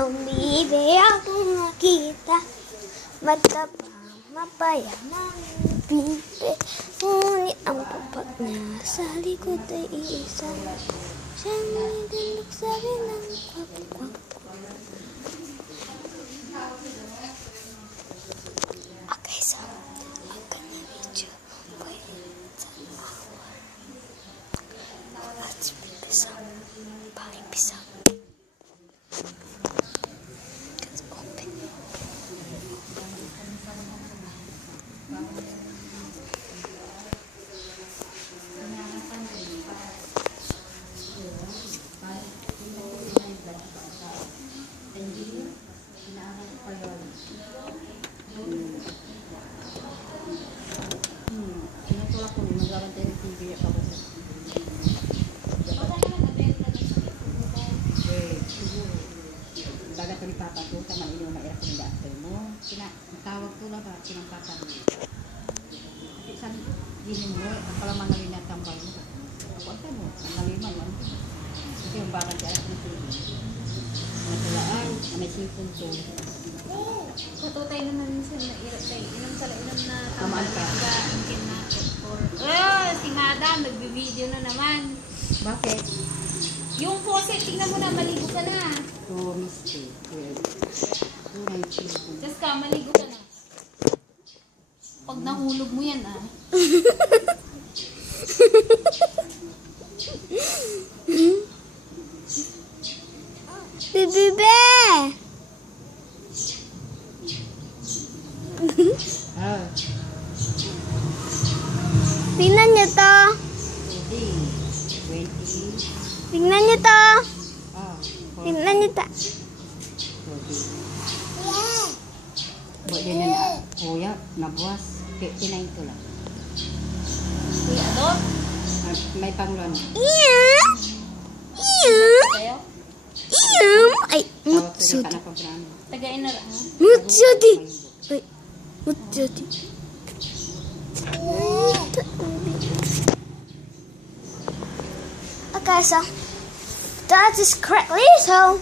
Umibig akong nakita, mata pa mapayamang pipi. Ngunit ang papak niya sa likod ay isang siyang nililok sabi ng kwak-kwak. Okay, so ang kanya video pwede sa hour. Now let's pick this up. Balik this up. Let's open it. Sinutulak ko ni maglawantay ng TV ako ba sa baga ko ni Papa ko tama iyo maira ko ng after mo tawag ko lang ba sinang Papa mo kasi sabi gini mo ang palaman na rin natambal mo ako ata mo ang naliman yan kasi yung bakal di alas ng TV natulaan may sipon to Katutay naman sa inom na Tamaan ka. Angkin na si Madam nagbi-video na naman. bakit? Yung faucet, tingnan mo na, maligo ka na. to mistake tunay sipon Just ka, maligo ka na. Pag nahulog mo yan Bebe! ah Tingnan niyo to. 20 Tingnan niyo to. ah Tingnan niyo to. 40 Pwede na na. Kuya, nabuwas. 59 to lang. Kuya, Adot, May panglon. Iyam! Iyam! kayo? Iyam! Ay, Tawag ko mutsudi. ka na pang prano. Tagain na lang. Mutsudi! Ay, mutsudi. Okay, so that is correctly, so